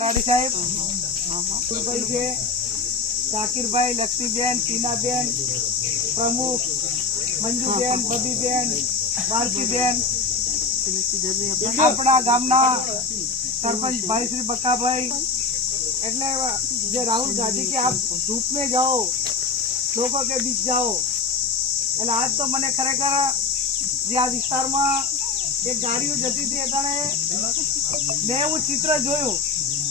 રાડી સાહેબ સુરભાઈ છે શાકીરભાઈ લક્ષ્મીબેન, ટીનાબેન, પ્રમુખ, મંજુબેન, બબીબેન બાળકીબેન આપણા ગામના સરપંચ ભાઈ શ્રી બક્કાભાઈ એટલે જે રાહુલ ગાંધી કે આપ ધૂપ में જાઓ, લોકો કે બીચ જાઓ, એટલે આજ તો મને ખરેખર જે આ વિસ્તારમાં એક ગાડીઓ જતી હતી એટલે મેં એવું ચિત્ર જોયું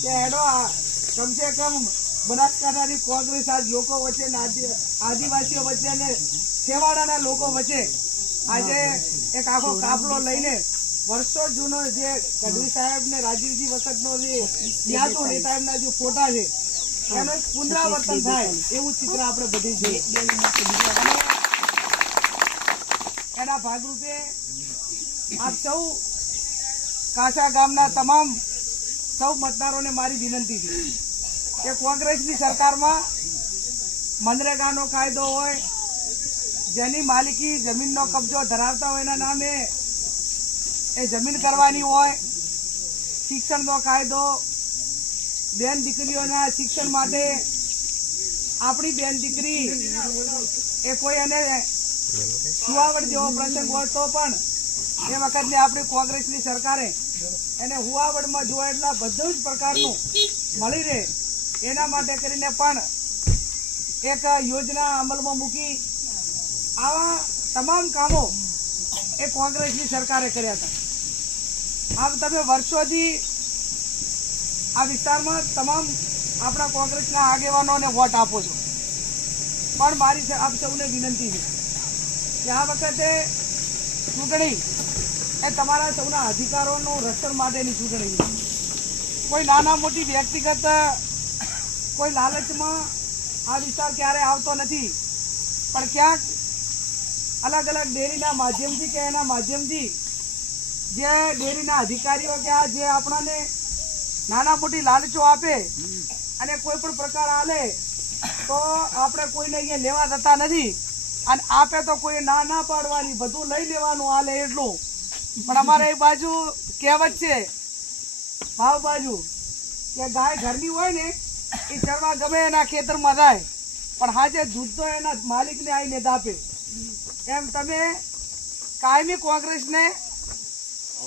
કે એનો કમસે કમ બનાસકાંઠાની કોંગ્રેસ આજ લોકો વચ્ચે આદિ- આદિવાસીઓ વચ્ચે ને છેવાડાના લોકો વચ્ચે આજે એક આખો કાફલો લઈને વર્ષો જૂનો જે ગઢવી સાહેબ ને રાજીવજી વખતનો જે યાદો નેતા એમના જે ફોટા છે, એનો પુનરાવર્તન થાય એવું ચિત્ર આપણે બધી જોઈએ. એના ભાગરૂપે આપ સૌ કાસા ગામના તમામ સૌ મતદારોને મારી વિનંતી છે કે કોંગ્રેસની સરકારમાં મનરેગાનો કાયદો હોય, જેની માલિકી જમીનનો કબજો ધરાવતા હોય એના નામે એ જમીન કરવાની હોય, શિક્ષણનો કાયદો, બેન દીકરીઓના શિક્ષણ માટે આપણી બેન દીકરી એ કોઈ એને સુવાવડ જેવો પ્રસંગ હોય તો પણ એ વખતની આપણી કોંગ્રેસની સરકારે એને હુવાવડમાં જોવા એટલા બધું જ પ્રકારનું મળી રહે, એના માટે કરીને પણ એક યોજના અમલમાં મૂકી આવા તમામ કામો એ કોંગ્રેસની સરકારે કર્યા હતા. આમ તમે વર્ષોથી આ વિસ્તારમાં તમામ આપણા કોંગ્રેસના આગેવાનોને વોટ આપો છો. પણ મારી આપ સૌને વિનંતી છે કે આ વખતે ચૂંટણી. એ તમારા સૌના અધિકારોનું રક્ષણ માટેની ચૂંટણી કોઈ નાના મોટી વ્યક્તિગત, કોઈ લાલચમાં આ વિસ્તાર ક્યારે આવતો નથી. પણ ક્યાંક અલગ અલગ ડેરીના માધ્યમથી કે એના માધ્યમથી જે ડેરીના અધિકારીઓ કે આ જે આપણાને નાના મોટી લાલચો આપે અને કોઈ પણ પ્રકાર આલે, તો આપણે કોઈને અહીંયા લેવા જતા નથી. અને આપે તો કોઈ ના ના પાડવાની, બધું લઈ લેવાનું હાલે એટલું. પણ અમારે એક બાજુ કહેવત છે, ભાવ બાજુ, કે ગાય ઘરની હોય ને, એ ચરવા ગમે એના ખેતરમાં જાય. પણ હાજે દૂધ તો એના માલિકને આવીને દાપે એમ તમે કાયમી કોંગ્રેસને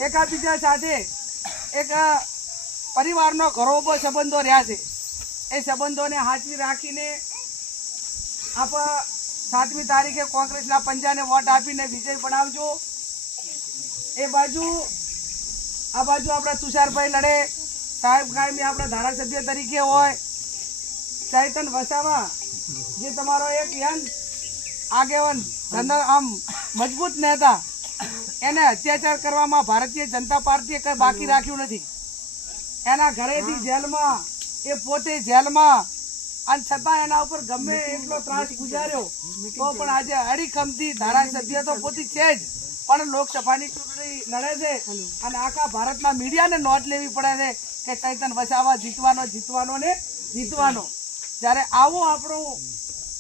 એકાબીજા સાથે એક પરિવારનો ઘરોબો સંબંધો રહ્યા છે. એ સંબંધોને હાજરી રાખીને આપ સાતમી તારીખે કોંગ્રેસના પંજાને વોટ આપીને વિજય બનાવજો. એ બાજુ, આ બાજુ આપણા તુષારભાઈ લડે સાહેબ કાયમી આપણા ધારાસભ્ય તરીકે હોય. ચૈતન વસાવા, જે તમારો એક યંગ, આગેવાન, ધંધા આમ મજબૂત નેતા, એને અત્યાચાર કરવામાં ભારતીય જનતા પાર્ટીએ કંઈ બાકી રાખ્યું નથી. એના ઘરેથી જેલમાં, એ પોતે જેલમાં અને છતાં એના ઉપર ગમે એટલો ત્રાસ ગુજાર્યો તો પણ આજે અડીખમથી ધારાસભ્ય તો પોતી છે જ. પણ લોકસભાની ચૂંટણી લડે છે અને આખા ભારતના મીડિયાને નોંધ લેવી પડે છે કે ચૈતન વસાવા જીતવાનો જીતવાનો ને જીતવાનો. જ્યારે આવું આપણું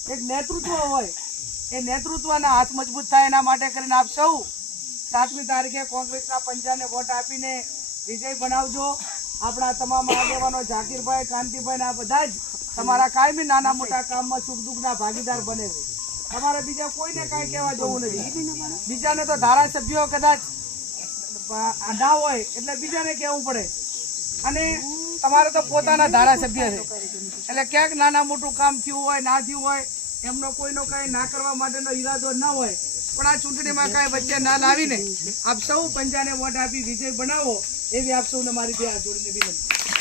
એક નેતૃત્વ હોય એ નેતૃત્વના હાથ મજબૂત થાય એના માટે કરીને આપ સૌ સાતમી તારીખે કોંગ્રેસના પંજાને વોટ આપીને વિજય બનાવજો. આપણા તમામ આગેવાનો ઝાકીરભાઈ કાંતિભાઈ આ બધા જ તમારા કાયમી નાના મોટા કામમાં સુખ દુઃખના ભાગીદાર બને છે. તમારે બીજા કોઈને કાંઈ કહેવા જવું નથી. બીજાને તો ધારાસભ્યો કદાચ ના હોય એટલે બીજાને કહેવું પડે. અને તમારે તો પોતાના ધારાસભ્ય છે. એટલે ક્યાંક નાના મોટું કામ થયું હોય, ના થયું હોય, એમનો કોઈનો કાંઈ ના કરવા માટેનો ઈરાદો ના હોય પણ આ ચૂંટણીમાં કાંઈ વચ્ચે ના લાવીને આપ સૌ પંજાને વોટ આપી વિજય બનાવો, એવી આપ સૌને મારી બે હાથ જોડીને વિનંતી.